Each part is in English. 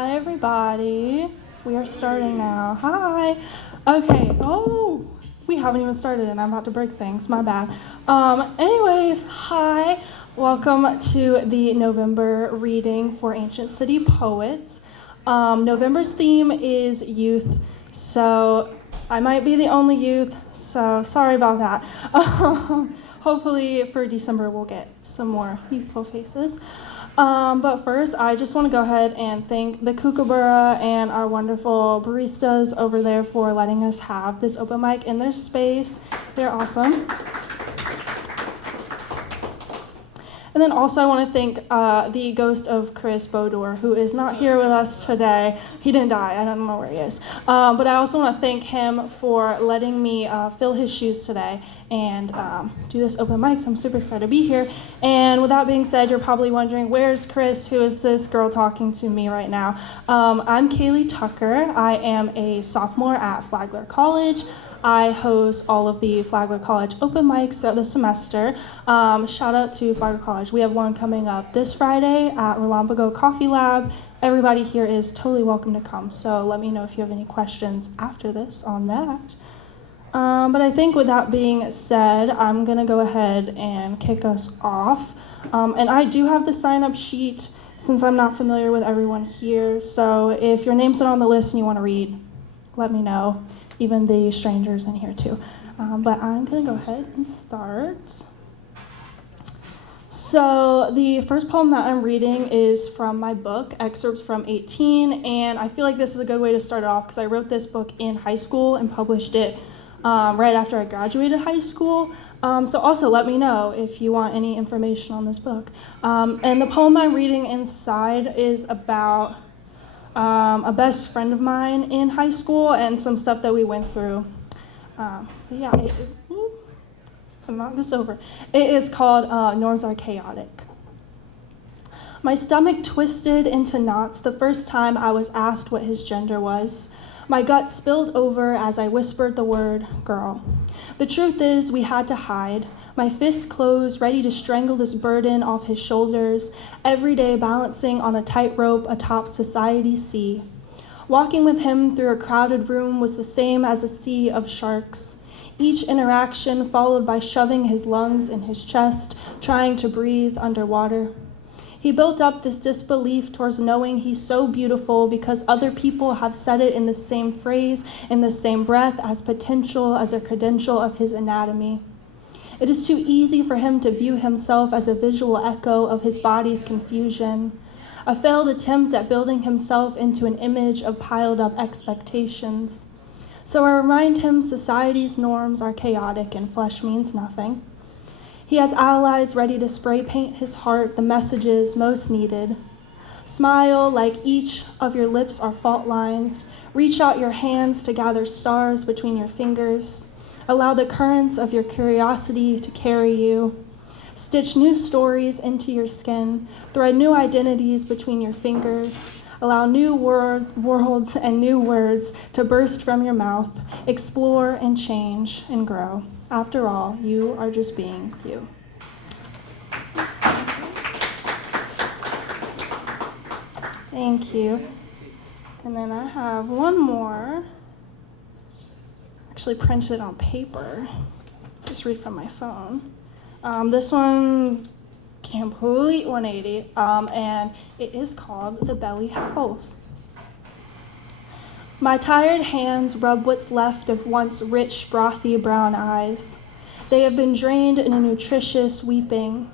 Hi, everybody. We are starting now. Hi. Okay. Oh, we haven't even started and I'm about to break things. My bad. Anyways, hi. Welcome to the November reading for Ancient City Poets. November's theme is youth, so I might be the only youth, so sorry about that. Hopefully for December we'll get some more youthful faces. But first, I just want to go ahead and thank the Kookaburra and our wonderful baristas over there for letting us have this open mic in their space. They're awesome. And then also I want to thank the ghost of Chris Bodor, who is not here with us today. He didn't die. I don't know where he is. But I also want to thank him for letting me fill his shoes today and do this open mic. So I'm super excited to be here. And with that being said, you're probably wondering, where's Chris? Who is this girl talking to me right now? I'm Kailey Tucker. I am a sophomore at Flagler College. I host all of the Flagler College open mics throughout the semester. Shout out to Flagler College. We have one coming up this Friday at Relambago Coffee Lab. Everybody here is totally welcome to come, so let me know if you have any questions after this on that. But I think with that being said, I'm going to go ahead and kick us off. And I do have the sign-up sheet since I'm not familiar with everyone here, so if your name's not on the list and you want to read, let me know. Even the strangers in here too. But I'm gonna go ahead and start. So the first poem that I'm reading is from my book, Excerpts from 18, and I feel like this is a good way to start it off because I wrote this book in high school and published it right after I graduated high school. So also let me know if you want any information on this book. And the poem I'm reading inside is about a best friend of mine in high school and some stuff that we went through. I'll knock this over. It is called Norms Are Chaotic. My stomach twisted into knots the first time I was asked what his gender was. My gut spilled over as I whispered the word, girl. The truth is, we had to hide. My fists closed, ready to strangle this burden off his shoulders, every day balancing on a tightrope atop society's sea. Walking with him through a crowded room was the same as a sea of sharks. Each interaction followed by shoving his lungs in his chest, trying to breathe underwater. He built up this disbelief towards knowing he's so beautiful because other people have said it in the same phrase, in the same breath, as potential as a credential of his anatomy. It is too easy for him to view himself as a visual echo of his body's confusion, a failed attempt at building himself into an image of piled up expectations. So I remind him society's norms are chaotic and flesh means nothing. He has allies ready to spray paint his heart the messages most needed. Smile like each of your lips are fault lines. Reach out your hands to gather stars between your fingers. Allow the currents of your curiosity to carry you. Stitch new stories into your skin. Thread new identities between your fingers. Allow new worlds and new words to burst from your mouth. Explore and change and grow. After all, you are just being you. Thank you. And then I have one more. Actually printed it on paper. Just read from my phone. This one, complete 180, and it is called The Belly Howls. My tired hands rub what's left of once rich, brothy brown eyes. They have been drained in a nutritious weeping.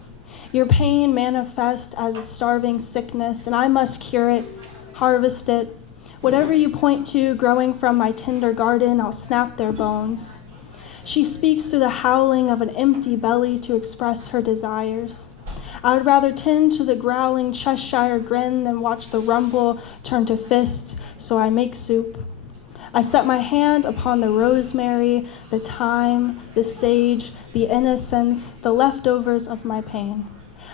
Your pain manifests as a starving sickness, and I must cure it, harvest it. Whatever you point to growing from my tender garden, I'll snap their bones. She speaks through the howling of an empty belly to express her desires. I would rather tend to the growling Cheshire grin than watch the rumble turn to fist, so I make soup. I set my hand upon the rosemary, the thyme, the sage, the innocence, the leftovers of my pain.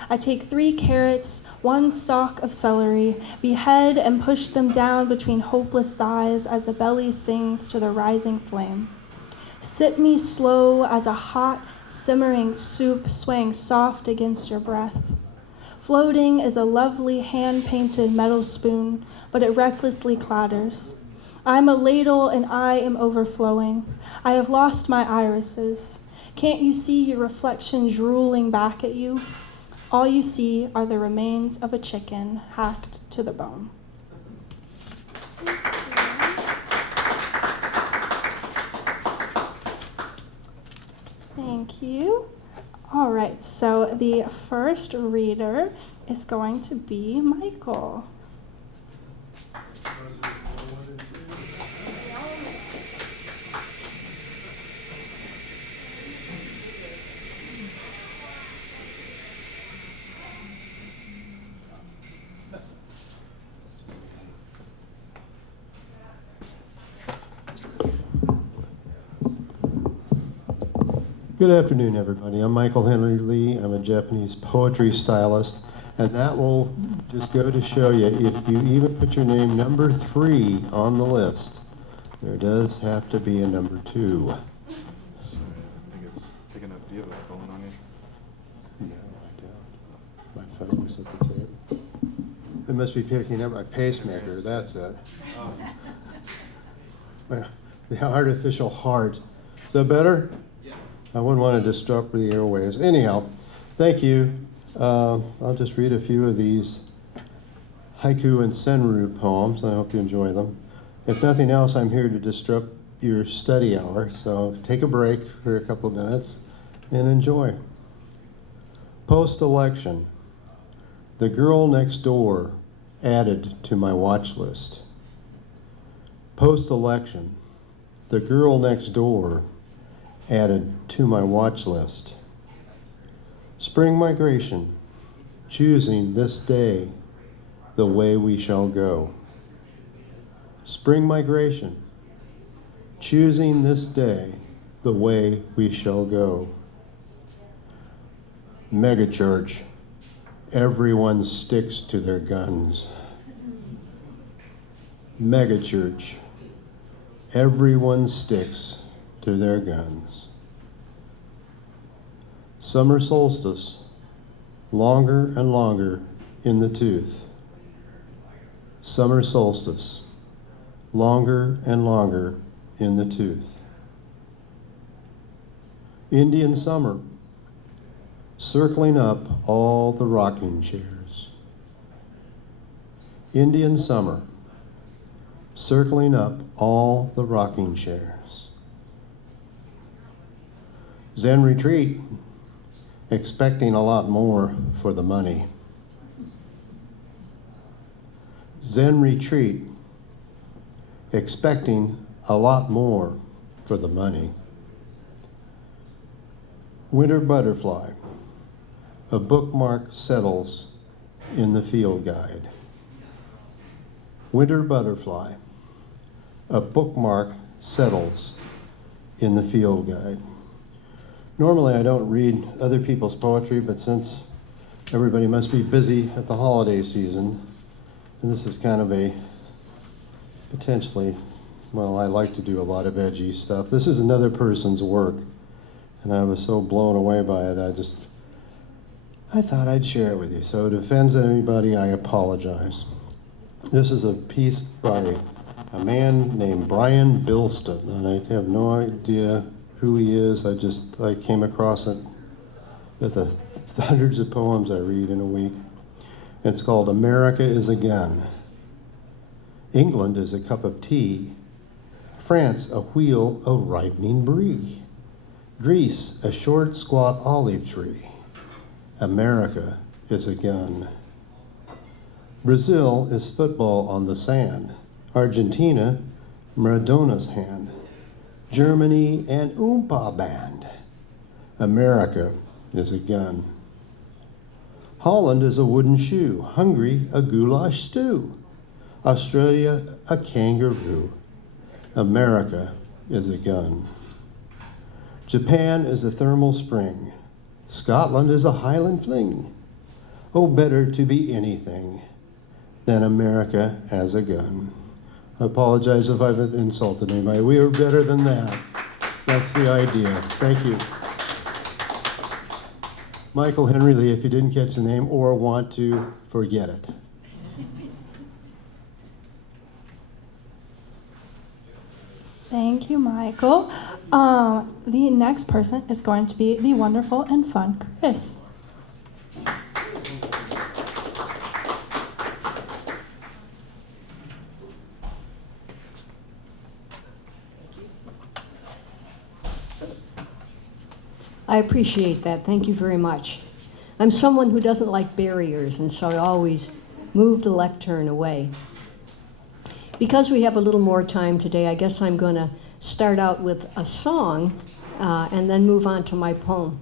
I take 3 carrots, 1 stalk of celery, behead and push them down between hopeless thighs as the belly sings to the rising flame. Sip me slow as a hot, simmering soup swaying soft against your breath. Floating is a lovely hand-painted metal spoon, but it recklessly clatters. I am a ladle and I am overflowing. I have lost my irises. Can't you see your reflection drooling back at you? All you see are the remains of a chicken hacked to the bone. Thank you. All right, so the first reader is going to be Michael. Good afternoon, everybody. I'm Michael Henry Lee. I'm a Japanese poetry stylist, and that will just go to show you, if you even put your name number 3 on the list, there does have to be a number 2. I think it's picking up. Do you have a phone on you? No, I don't. My phone was at the table. It must be picking up my pacemaker. That's it. The artificial heart. Is that better? I wouldn't want to disrupt the airwaves. Anyhow, thank you. I'll just read a few of these haiku and senryu poems. I hope you enjoy them. If nothing else, I'm here to disrupt your study hour, so take a break for a couple of minutes and enjoy. Post-election, the girl next door added to my watch list. Post-election, the girl next door added to my watch list. Spring migration, choosing this day the way we shall go. Spring migration, choosing this day the way we shall go. Megachurch, everyone sticks to their guns. Megachurch, everyone sticks to their guns. Summer solstice, longer and longer in the tooth. Summer solstice, longer and longer in the tooth. Indian summer, circling up all the rocking chairs. Indian summer, circling up all the rocking chairs. Zen retreat, expecting a lot more for the money. Zen retreat, expecting a lot more for the money. Winter butterfly, a bookmark settles in the field guide. Winter butterfly, a bookmark settles in the field guide. Normally I don't read other people's poetry, but since everybody must be busy at the holiday season, and this is kind of a potentially, well, I like to do a lot of edgy stuff. This is another person's work, and I was so blown away by it, I thought I'd share it with you. So if it offends anybody, I apologize. This is a piece by a man named Brian Bilston, and I have no idea who he is. I came across it with the hundreds of poems I read in a week. It's called America is a Gun. England is a cup of tea. France a wheel of ripening brie. Greece a short squat olive tree. America is a gun. Brazil is football on the sand. Argentina, Maradona's hand. Germany, an oompa band. America is a gun. Holland is a wooden shoe. Hungary, a goulash stew. Australia, a kangaroo. America is a gun. Japan is a thermal spring. Scotland is a Highland fling. Oh, better to be anything than America as a gun. I apologize if I've insulted anybody. We are better than that. That's the idea. Thank you. Michael Henry Lee, if you didn't catch the name or want to, forget it. Thank you, Michael. The next person is going to be the wonderful and fun Chris. I appreciate that. Thank you very much. I'm someone who doesn't like barriers, and so I always move the lectern away. Because we have a little more time today, I guess I'm going to start out with a song and then move on to my poem.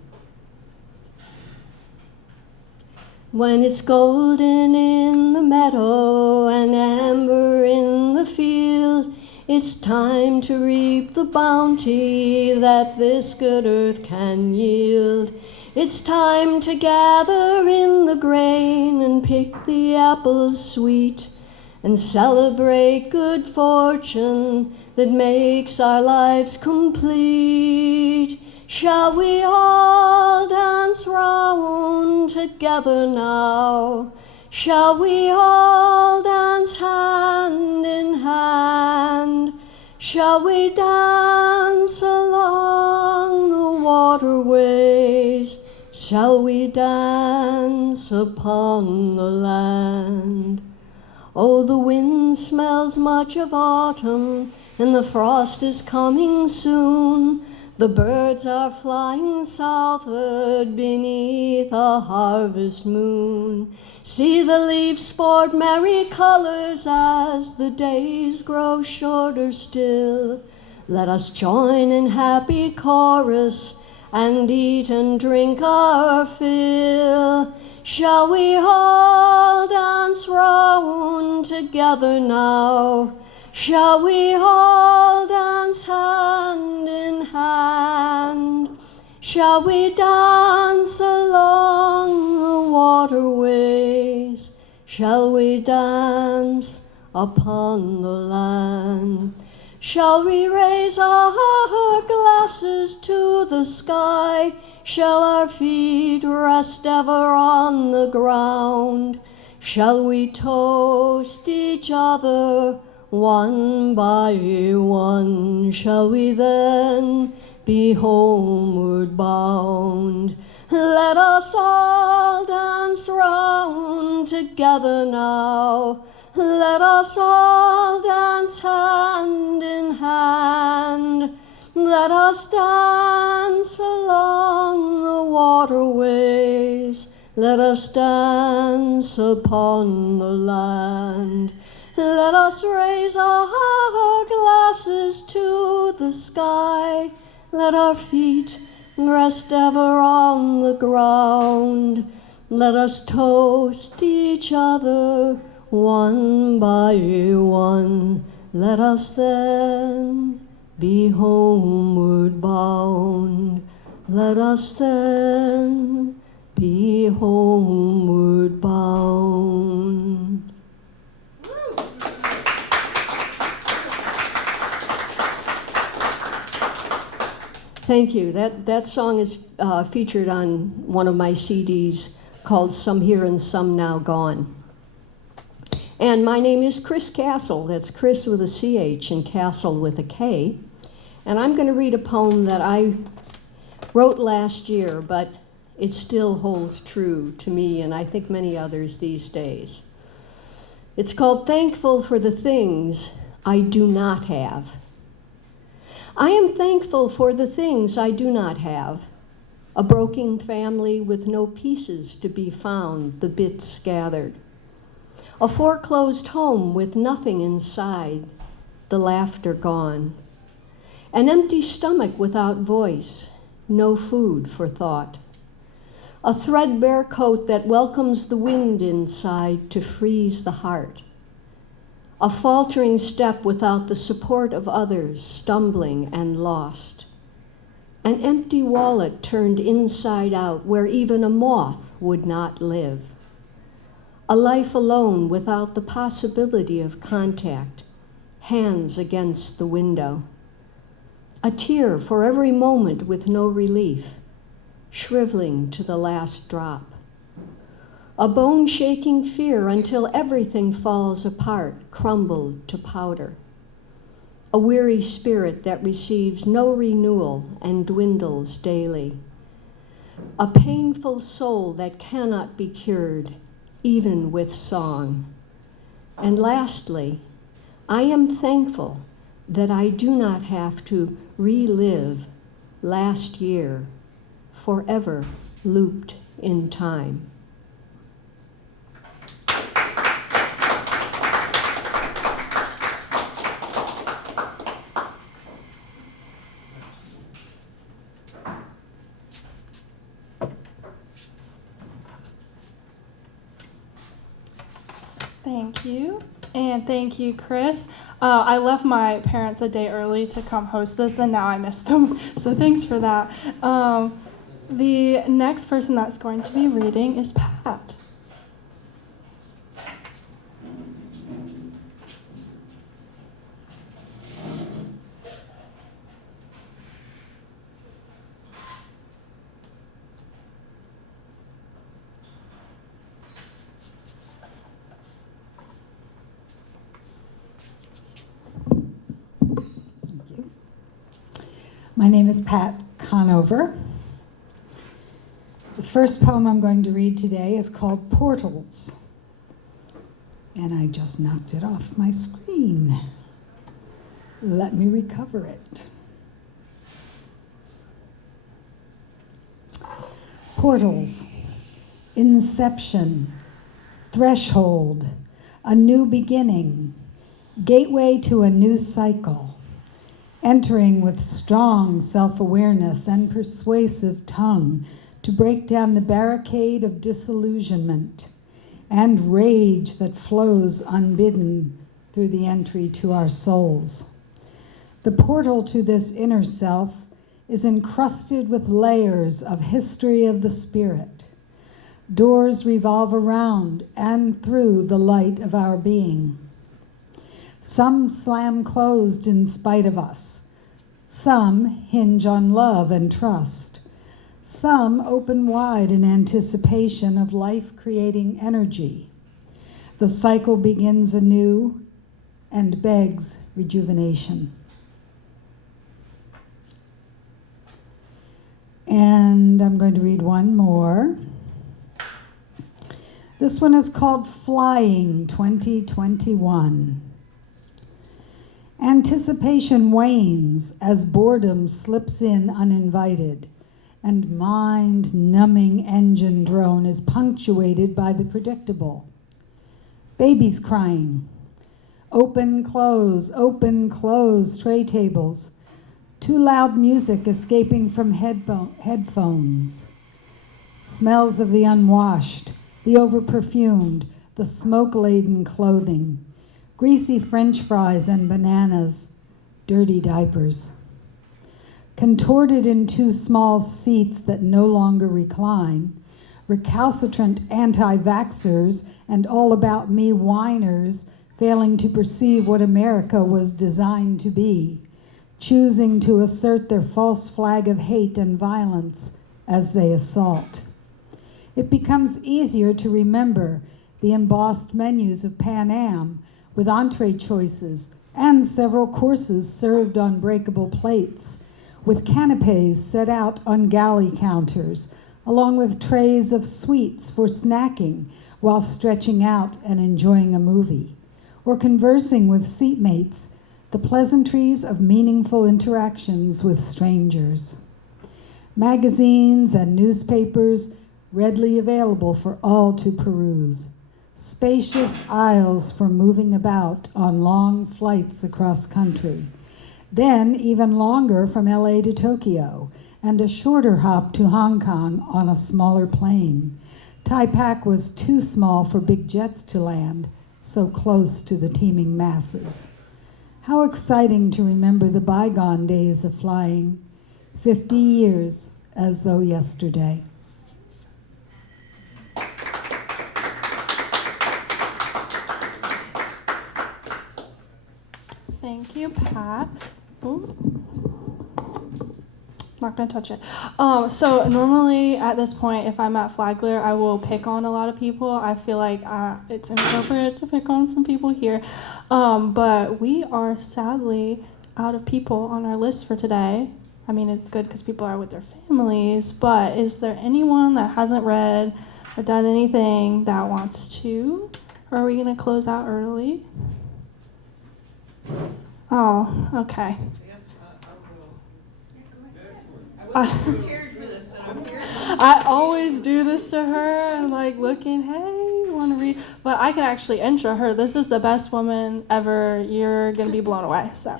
When it's golden in the meadow and amber in the field, it's time to reap the bounty that this good earth can yield. It's time to gather in the grain and pick the apples sweet and celebrate good fortune that makes our lives complete. Shall we all dance round together now? Shall we all dance hand in hand? Shall we dance along the waterways? Shall we dance upon the land? Oh, the wind smells much of autumn, and the frost is coming soon. The birds are flying southward beneath a harvest moon. See the leaves sport merry colors as the days grow shorter still. Let us join in happy chorus and eat and drink our fill. Shall we all dance round together now? Shall we all dance hand in hand? Shall we dance along the waterways? Shall we dance upon the land? Shall we raise our glasses to the sky? Shall our feet rest ever on the ground? Shall we toast each other one by one? Shall we then be homeward bound? Let us all dance round together now. Let us all dance hand in hand. Let us dance along the waterways. Let us dance upon the land. Let us raise our glasses to the sky. Let our feet rest ever on the ground. Let us toast each other one by one. Let us then be homeward bound. Let us then be homeward bound. Thank you. That song is featured on one of my CDs called Some Here and Some Now Gone. And my name is Chris Castle. That's Chris with a CH and Castle with a K. And I'm going to read a poem that I wrote last year, but it still holds true to me and I think many others these days. It's called Thankful for the Things I Do Not Have. I am thankful for the things I do not have. A broken family with no pieces to be found, the bits scattered. A foreclosed home with nothing inside, the laughter gone. An empty stomach without voice, no food for thought. A threadbare coat that welcomes the wind inside to freeze the heart. A faltering step without the support of others, stumbling and lost. An empty wallet turned inside out where even a moth would not live. A life alone without the possibility of contact, hands against the window. A tear for every moment with no relief. shriveling to the last drop. A bone-shaking fear until everything falls apart, crumbled to powder. A weary spirit that receives no renewal and dwindles daily. A painful soul that cannot be cured, even with song. And lastly, I am thankful that I do not have to relive last year, forever looped in time. Thank you. And thank you, Chris. I left my parents a day early to come host this, and now I miss them. So thanks for that. The next person that's going to be reading is Pat. My name is Pat Konover. The first poem I'm going to read today is called Portals. And I just knocked it off my screen. Let me recover it. Portals, inception, threshold, a new beginning, gateway to a new cycle. Entering with strong self-awareness and persuasive tongue to break down the barricade of disillusionment and rage that flows unbidden through the entry to our souls. The portal to this inner self is encrusted with layers of history of the spirit. Doors revolve around and through the light of our being. Some slam closed in spite of us. Some hinge on love and trust. Some open wide in anticipation of life-creating energy. The cycle begins anew and begs rejuvenation. And I'm going to read one more. This one is called Flying 2021. Anticipation wanes as boredom slips in uninvited, and mind-numbing engine drone is punctuated by the predictable. Babies crying, open, close, tray tables, too loud music escaping from headphones. Smells of the unwashed, the overperfumed, the smoke-laden clothing, greasy French fries and bananas, dirty diapers. Contorted in two small seats that no longer recline, recalcitrant anti-vaxxers and all-about-me whiners failing to perceive what America was designed to be, choosing to assert their false flag of hate and violence as they assault. It becomes easier to remember the embossed menus of Pan Am with entree choices and several courses served on breakable plates, with canapes set out on galley counters, along with trays of sweets for snacking while stretching out and enjoying a movie, or conversing with seatmates, the pleasantries of meaningful interactions with strangers. Magazines and newspapers readily available for all to peruse. Spacious aisles for moving about on long flights across country. Then even longer from LA to Tokyo, and a shorter hop to Hong Kong on a smaller plane. Taipak was too small for big jets to land, so close to the teeming masses. How exciting to remember the bygone days of flying, 50 years as though yesterday. Thank you, Pat. Ooh. Not gonna touch it. So normally at this point, if I'm at Flagler, I will pick on a lot of people. I feel like it's inappropriate to pick on some people here. But we are sadly out of people on our list for today. I mean, it's good because people are with their families, but is there anyone that hasn't read or done anything that wants to? Or are we gonna close out early? Oh, okay. I wasn't prepared for this, but I'm here. I always do this to her. I'm like looking, hey, want to read? But I can actually intro her. This is the best woman ever. You're going to be blown away. So.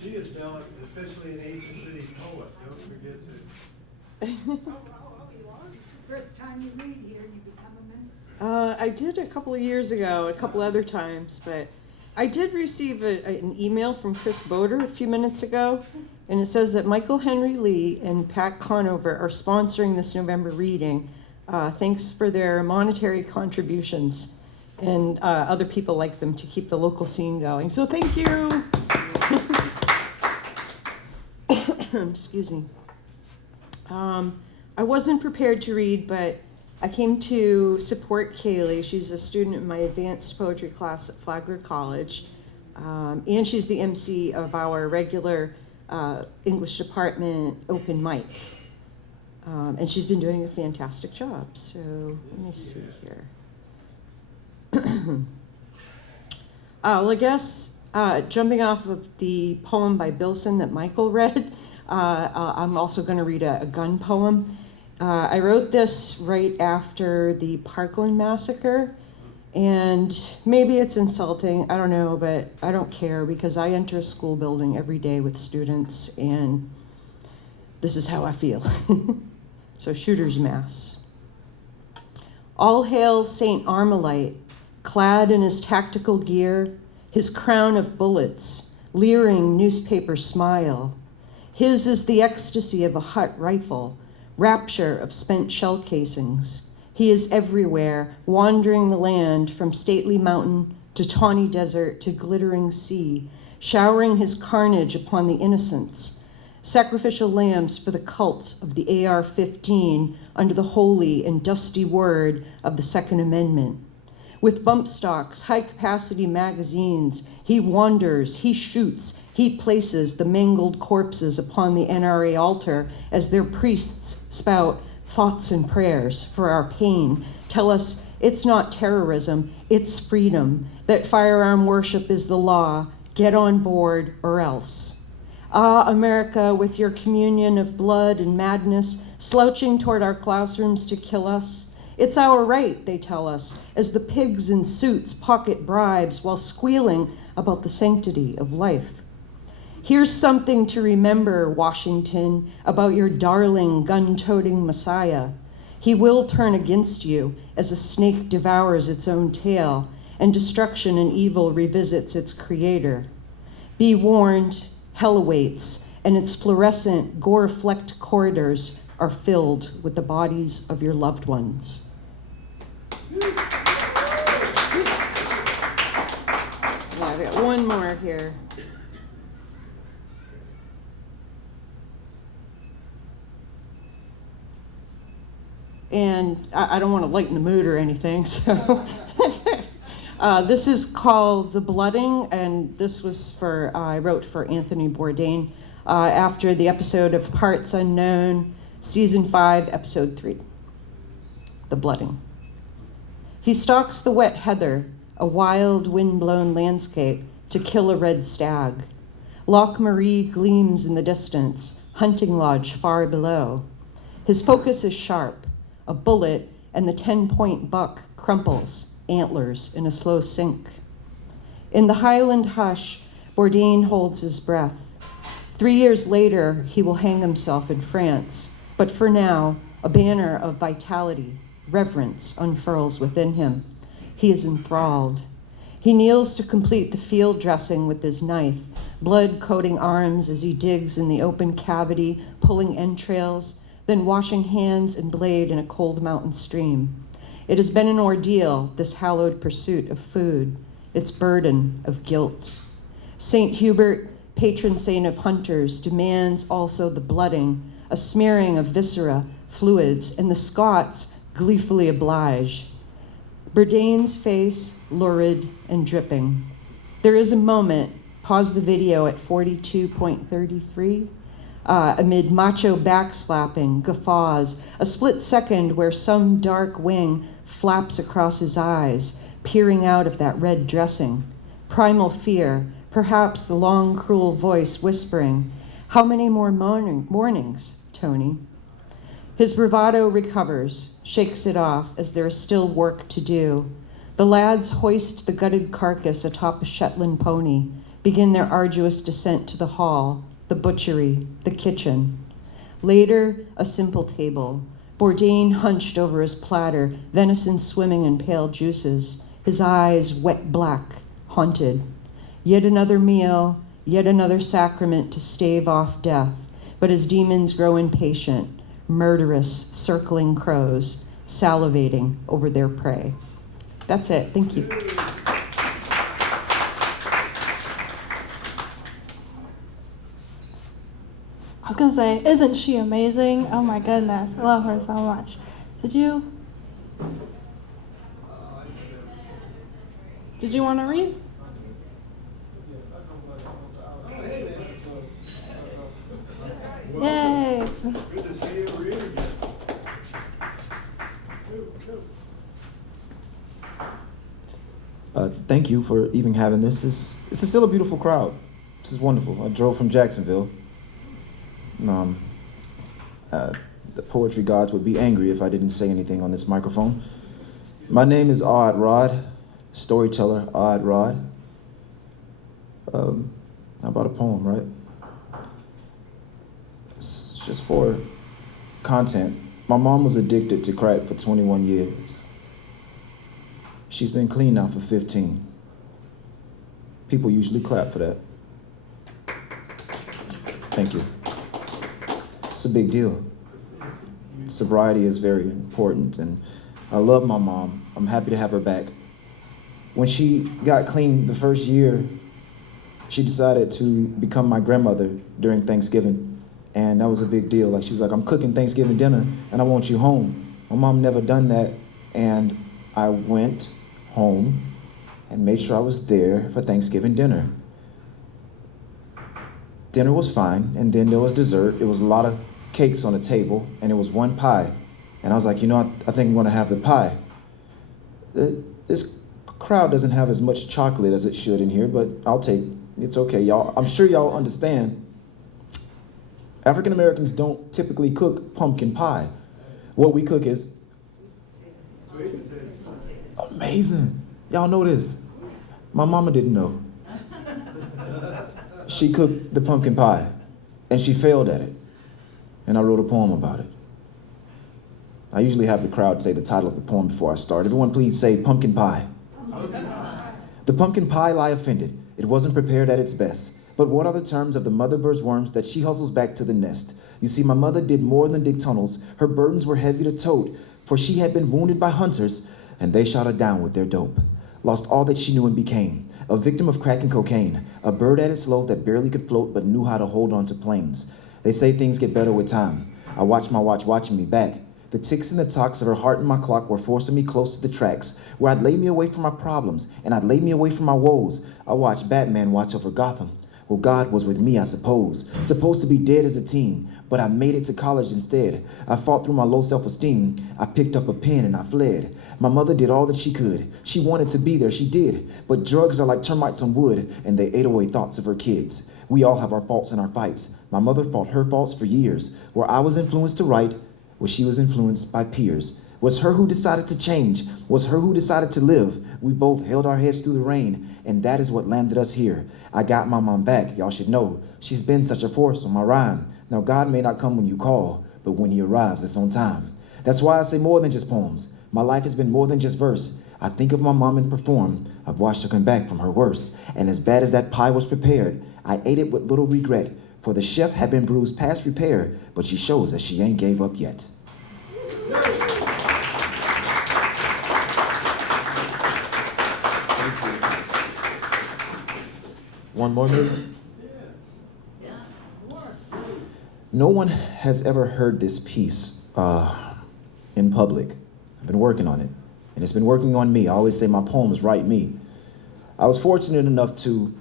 She is now officially an Asian City poet. Don't forget to. First time you read here, you become a member. I did a couple of years ago, a couple other times, but I did receive an email from Chris Boder a few minutes ago, and it says that Michael Henry Lee and Pat Conover are sponsoring this November reading. Thanks for their monetary contributions and other people like them to keep the local scene going. So thank you. Excuse me. I wasn't prepared to read, but I came to support Kailey. She's a student in my advanced poetry class at Flagler College, and she's the MC of our regular English department open mic. And she's been doing a fantastic job. So let me see here. Well, I guess jumping off of the poem by Bilson that Michael read, I'm also going to read a gun poem. I wrote this right after the Parkland massacre, and maybe it's insulting, I don't know, but I don't care because I enter a school building every day with students, and this is how I feel. So shooter's mass. All hail St. Armalite, clad in his tactical gear, his crown of bullets, leering newspaper smile. His is the ecstasy of a Hutt rifle, rapture of spent shell casings. He is everywhere, wandering the land from stately mountain to tawny desert to glittering sea, showering his carnage upon the innocents, sacrificial lambs for the cult of the AR-15 under the holy and dusty word of the Second Amendment. With bump stocks, high-capacity magazines, he wanders, he shoots, he places the mangled corpses upon the NRA altar as their priests spout thoughts and prayers for our pain, tell us it's not terrorism, it's freedom, that firearm worship is the law, get on board or else. Ah, America, with your communion of blood and madness, slouching toward our classrooms to kill us, it's our right, they tell us, as the pigs in suits pocket bribes while squealing about the sanctity of life. Here's something to remember, Washington, about your darling gun-toting Messiah. He will turn against you as a snake devours its own tail and destruction and evil revisits its creator. Be warned, hell awaits, and its fluorescent, gore-flecked corridors are filled with the bodies of your loved ones. Yeah, I got one more here. And I don't want to lighten the mood or anything, so this is called The Blooding, and this was for, I wrote for Anthony Bourdain after the episode of Parts Unknown, Season 5, Episode 3, The Blooding. He stalks the wet heather, a wild, wind-blown landscape, to kill a red stag. Loch Marie gleams in the distance, hunting lodge far below. His focus is sharp. A bullet and the 10-point buck crumples, antlers in a slow sink. In the highland hush, Bourdain holds his breath. 3 years later, he will hang himself in France, but for now, a banner of vitality, reverence unfurls within him. He is enthralled. He kneels to complete the field dressing with his knife, blood coating arms as he digs in the open cavity, pulling entrails, then washing hands and blade in a cold mountain stream. It has been an ordeal, this hallowed pursuit of food, its burden of guilt. St. Hubert patron saint of hunters, demands also the blooding, a smearing of viscera, fluids, and the Scots gleefully oblige. Bourdain's face, lurid and dripping. There is a moment, pause the video at 42.33, amid macho backslapping, guffaws, a split second where some dark wing flaps across his eyes, peering out of that red dressing. Primal fear, perhaps the long, cruel voice whispering, "How many more mornings, Tony?" His bravado recovers, shakes it off as there is still work to do. The lads hoist the gutted carcass atop a Shetland pony, begin their arduous descent to the hall, the butchery, the kitchen. Later, a simple table. Bourdain hunched over his platter, venison swimming in pale juices, his eyes wet black, haunted. Yet another meal, yet another sacrament to stave off death, but his demons grow impatient, murderous, circling crows, salivating over their prey. That's it. Thank you. I was gonna say, isn't she amazing? Oh my goodness, I love her so much. Did you want to read? Yay! Good to see you read again. Thank you for even having this. It's still a beautiful crowd. This is wonderful. I drove from Jacksonville. The poetry gods would be angry if I didn't say anything on this microphone. My name is Odd Rod, storyteller Odd Rod. How about a poem, right? It's just for content. My mom was addicted to crack for 21 years. She's been clean now for 15. People usually clap for that. Thank you. It's a big deal. Sobriety is very important, and I love my mom. I'm happy to have her back. When she got clean the first year, she decided to become my grandmother during Thanksgiving, and that was a big deal. Like, she was like, "I'm cooking Thanksgiving dinner, and I want you home." My mom never done that, and I went home and made sure I was there for Thanksgiving dinner. Dinner was fine, and then there was dessert. It was a lot of cakes on the table, and it was one pie. And I was like, I think I'm gonna have the pie. This crowd doesn't have as much chocolate as it should in here, but it's okay, y'all. I'm sure y'all understand. African Americans don't typically cook pumpkin pie. What we cook is amazing. Y'all know this. My mama didn't know. She cooked the pumpkin pie, and she failed at it. And I wrote a poem about it. I usually have the crowd say the title of the poem before I start. Everyone please say pumpkin pie. Pumpkin pie. The pumpkin pie lie offended. It wasn't prepared at its best. But what are the terms of the mother bird's worms that she hustles back to the nest? You see, my mother did more than dig tunnels. Her burdens were heavy to tote, for she had been wounded by hunters, and they shot her down with their dope. Lost all that she knew and became a victim of crack and cocaine, a bird at its low that barely could float but knew how to hold on to planes. They say things get better with time. I watch my watch watching me back. The ticks and the tocks of her heart and my clock were forcing me close to the tracks, where I'd lay me away from my problems, and I'd lay me away from my woes. I watched Batman watch over Gotham. Well, God was with me, I suppose. Supposed to be dead as a teen, but I made it to college instead. I fought through my low self-esteem. I picked up a pen and I fled. My mother did all that she could. She wanted to be there, she did. But drugs are like termites on wood, and they ate away thoughts of her kids. We all have our faults and our fights. My mother fought her faults for years. Where I was influenced to write, where she was influenced by peers. Was her who decided to change. Was her who decided to live. We both held our heads through the rain, and that is what landed us here. I got my mom back, y'all should know. She's been such a force on my rhyme. Now God may not come when you call, but when he arrives, it's on time. That's why I say more than just poems. My life has been more than just verse. I think of my mom and perform. I've watched her come back from her worst. And as bad as that pie was prepared, I ate it with little regret. For the chef had been bruised past repair, but she shows that she ain't gave up yet. One more minute? No one has ever heard this piece in public. I've been working on it, and it's been working on me. I always say my poems write me. I was fortunate enough to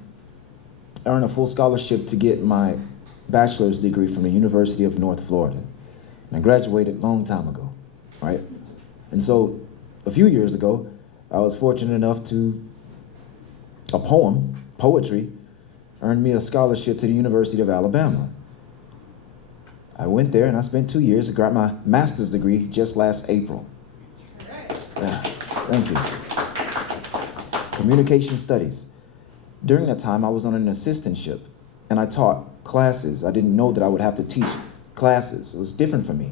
earn a full scholarship to get my bachelor's degree from the University of North Florida. And I graduated a long time ago, right? And so a few years ago, I was fortunate enough to, poetry, earned me a scholarship to the University of Alabama. I went there and I spent 2 years and got my master's degree just last April. Yeah, thank you. Communication studies. During that time, I was on an assistantship and I taught classes. I didn't know that I would have to teach classes. It was different for me.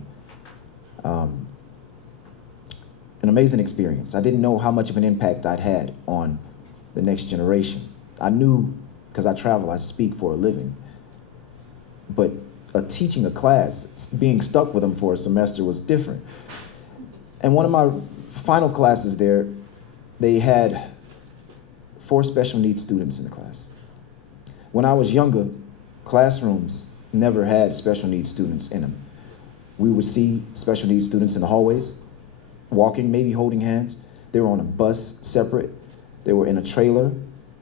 An amazing experience. I didn't know how much of an impact I'd had on the next generation. I knew, because I travel, I speak for a living. But teaching a class, being stuck with them for a semester was different. And one of my final classes there, they had 4 special needs students in the class. When I was younger, classrooms never had special needs students in them. We would see special needs students in the hallways, walking, maybe holding hands. They were on a bus separate. They were in a trailer,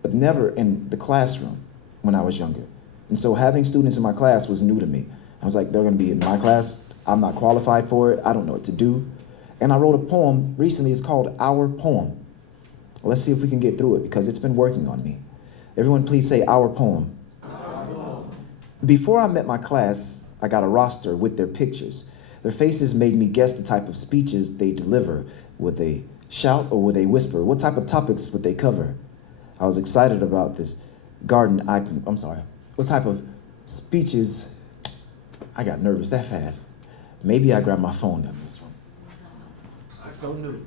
but never in the classroom when I was younger. And so having students in my class was new to me. I was like, they're gonna be in my class. I'm not qualified for it. I don't know what to do. And I wrote a poem recently. It's called Our Poem. Let's see if we can get through it because it's been working on me. Everyone please say Our Poem. Our poem. Before I met my class, I got a roster with their pictures. Their faces made me guess the type of speeches they deliver. Would they shout or would they whisper? What type of topics would they cover? I was excited about this garden. What type of speeches? I got nervous that fast. Maybe I grabbed my phone on this one. It's so new.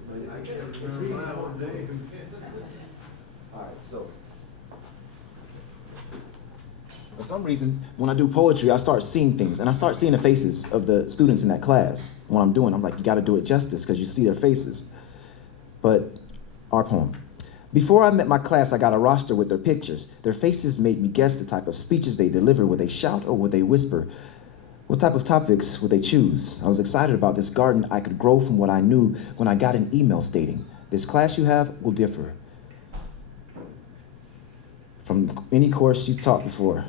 All right, so for some reason, when I do poetry, I start seeing things, and I start seeing the faces of the students in that class. What I'm doing, I'm like, you got to do it justice because you see their faces. But our poem. Before I met my class, I got a roster with their pictures. Their faces made me guess the type of speeches they deliver. Would they shout or would they whisper? What type of topics would they choose? I was excited about this garden I could grow from what I knew when I got an email stating, this class you have will differ from any course you've taught before.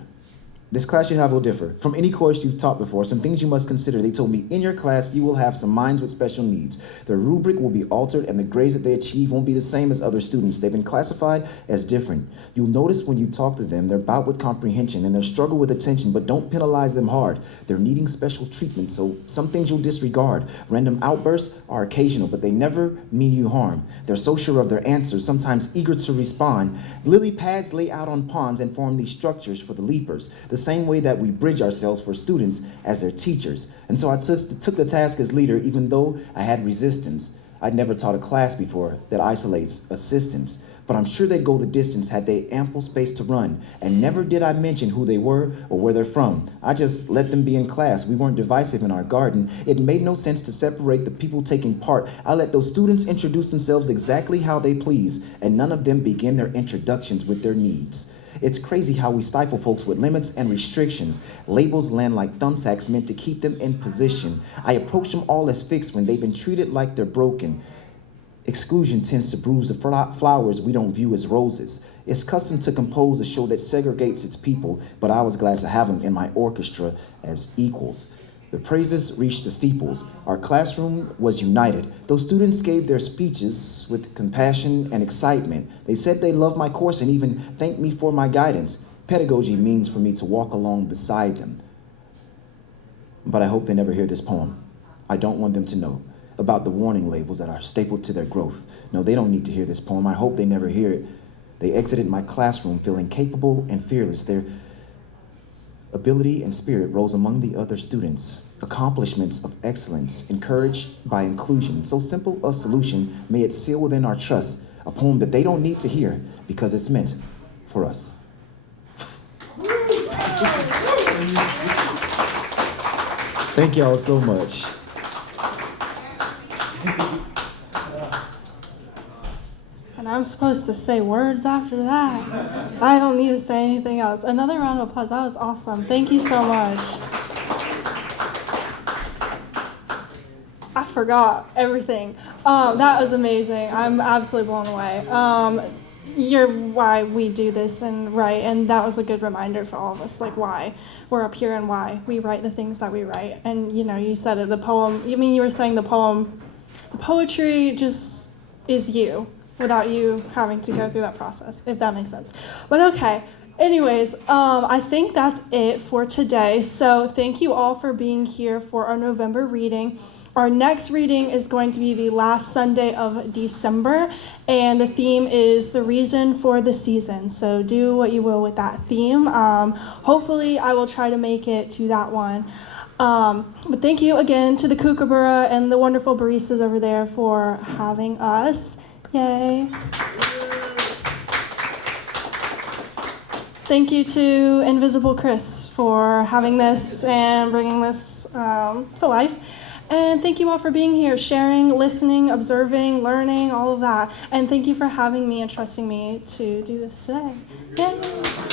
This class you have will differ from any course you've taught before. Some things you must consider. They told me, in your class, you will have some minds with special needs. Their rubric will be altered, and the grades that they achieve won't be the same as other students. They've been classified as different. You'll notice when you talk to them, they're bout with comprehension, and they'll struggle with attention, but don't penalize them hard. They're needing special treatment, so some things you'll disregard. Random outbursts are occasional, but they never mean you harm. They're so sure of their answers, sometimes eager to respond. Lily pads lay out on ponds and form these structures for the leapers. The same way that we bridge ourselves for students as their teachers. And so I took the task as leader, even though I had resistance. I'd never taught a class before that isolates assistants, but I'm sure they'd go the distance had they ample space to run. And never did I mention who they were or where they're from. I just let them be in class. We weren't divisive in our garden. It made no sense to separate the people taking part. I let those students introduce themselves exactly how they please, and none of them begin their introductions with their needs. It's crazy how we stifle folks with limits and restrictions. Labels land like thumbtacks meant to keep them in position. I approach them all as fixed when they've been treated like they're broken. Exclusion tends to bruise the flowers we don't view as roses. It's custom to compose a show that segregates its people, but I was glad to have them in my orchestra as equals. The praises reached the steeples. Our classroom was united. Those students gave their speeches with compassion and excitement. They said they loved my course and even thanked me for my guidance. Pedagogy means for me to walk along beside them. But I hope they never hear this poem. I don't want them to know about the warning labels that are stapled to their growth. No, they don't need to hear this poem. I hope they never hear it. They exited my classroom feeling capable and fearless. Their ability and spirit rose among the other students. Accomplishments of excellence, encouraged by inclusion. So simple a solution, may it seal within our trust. A poem that they don't need to hear because it's meant for us. Thank y'all so much. And I'm supposed to say words after that. I don't need to say anything else. Another round of applause. That was awesome. Thank you so much. forgot everything. That was amazing. I'm absolutely blown away. You're why we do this and write, and that was a good reminder for all of us, like why we're up here and why we write the things that we write. And you said it, the poem, you were saying the poetry just is you without you having to go through that process, if that makes sense. But okay, anyways, I think that's it for today. So thank you all for being here for our November reading. Our next reading is going to be the last Sunday of December, and the theme is the reason for the season. So do what you will with that theme. Hopefully I will try to make it to that one. But thank you again to the Kookaburra and the wonderful baristas over there for having us. Yay. Thank you to Invisible Chris for having this and bringing this to life. And thank you all for being here, sharing, listening, observing, learning, all of that. And thank you for having me and trusting me to do this today. Yay.